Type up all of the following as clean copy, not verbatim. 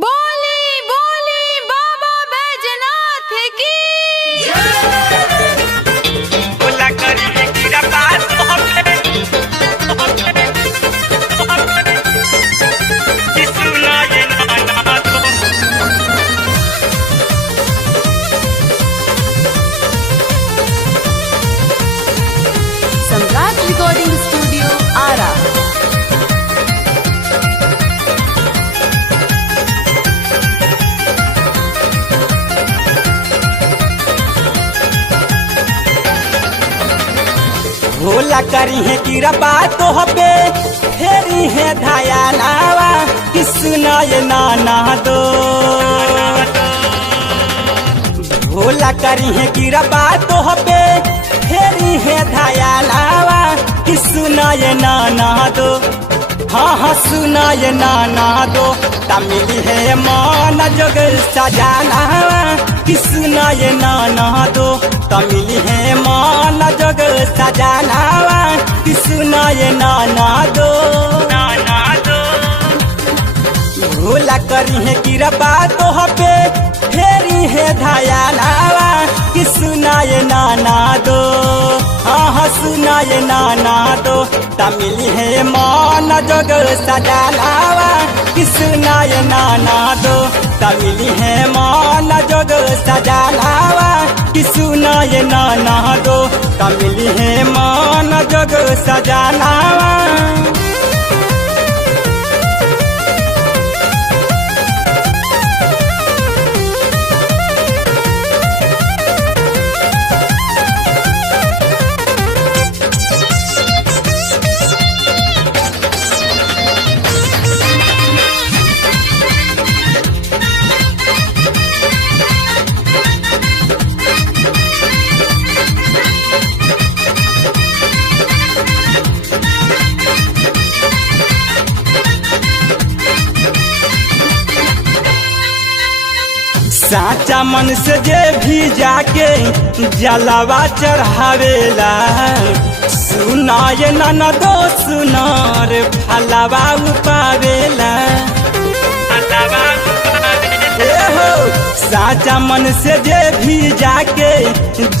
बोली बोली बाबा बैजनाथ की बोला करिए गिरा बात कि सुना ये नाना तो सम्राट रिकॉर्डिंग स्टूडियो आरा। भोला करी है गिरा बात पे फेरी है धाया लावा कि सुना ये नाना दो भोला करी है गिरा बात पे फेरी है धाया लावा कि सुना ये नाना दो हाँ हाँ सुना ये नाना दो तमिली है मान जोग सजाना कि सुना ये नाना दो तमिली है मान जोग सजाना कि सुना ये नाना दो भोला करी है गिरबा तो पे फेरी है धाया लावा कि सुना ये नाना दो हाँ हाँ सुना ये नाना दो तमिली है मान जोग सजालावा कि सुना ये नाना दो तमिली है मान जोग सजालावा कि सुना ये नाना दो तमिली है मान जोग सजालावा साचा मन से जे भी जाके जलावा चढ़ावेला सुना ये नाना दो सुनार फलावा पावेला साचा मन से जे भी जाके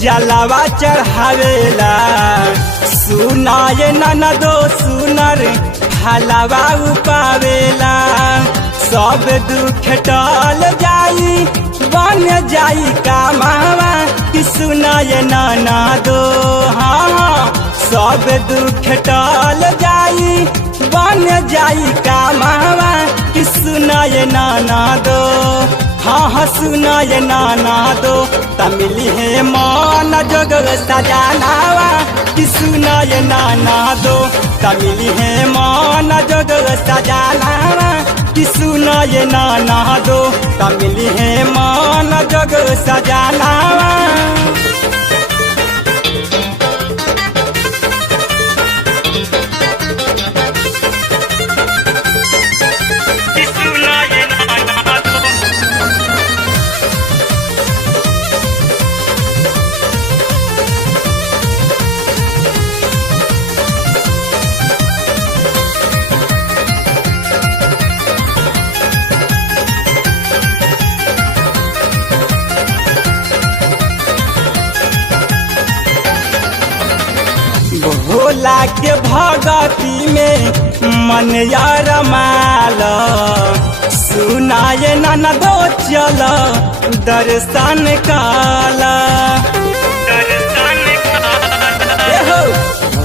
जलावा चढ़ावेला सुना ये नाना दो सुनर फलावा पावेला सब दुख टल जाई बन जाई कामावा कि सुना ये नाना दो हाँ हाँ सब दुख टल जाई बन जाई कामावा कि सुना ये नाना दो हाँ हाँ सुना ये नाना दो तमिली है मान जोग सजानावा कि सुना ये नाना दो तमिली है मान जोग सजानावा कि सुना ये नाना दो तमिली है मान जोग सजानावा कि सुना ये नाना दो भोला के भगती में मन यार माल सुना ये नाना दो चल दर्शन काला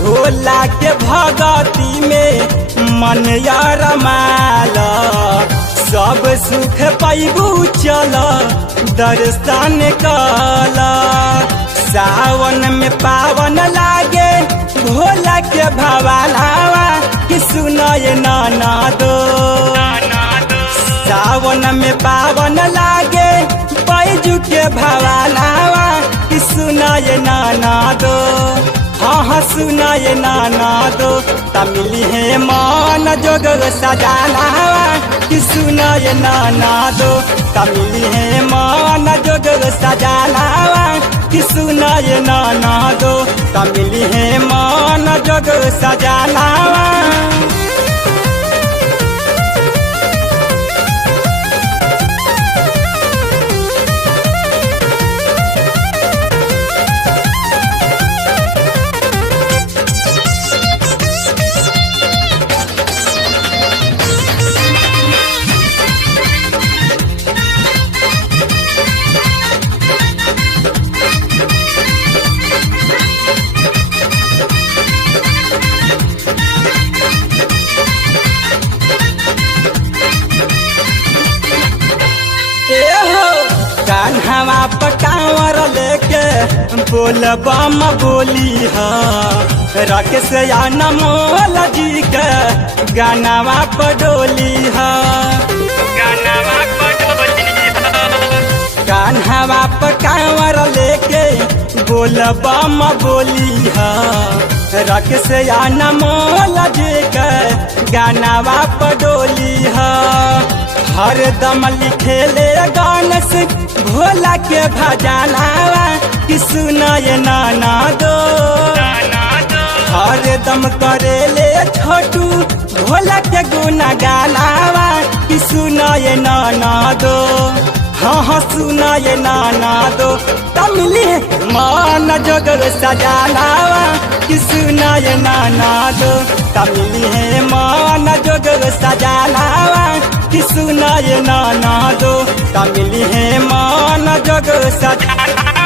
भोला के भगती में मन यार माल सब सुख पैबू चल दर्शन काला सावन में पावन लागे भोला के भवालावा कि सुना ये नाना दो सावन में पावन लागे बैजू के भवालावा कि सुना ये नाना दो हाँ हाँ सुना ये नाना दो तमिली है मान जोग सजालावा कि सुना ये नाना दो तमिली है मान जोग सजालावा कि सुना ये नाना दो तमिली है मान जोग सजालावा कान्हावा पकावर लेके बोल बम बोली हा राकेश याना मोला जी के गानावा पडोली हा कान्हावा पकावर लेके बोल बम बोली हा राकेश याना मोला जी के गानावा पडोली हा हर दम लिखेले गान से भोला के भजनावा कि सुनाए नाना दो हर दम करेले छोटू भोला के गुना गानावा कि सुनाए नाना दो हाँ सुनाए नाना दो तमिली मान जोग सजानावा कि सुनाए नाना दो तमिली है मान जोग सजानावा कि सुनाए नाना दो तमिली है मान जोग सजाना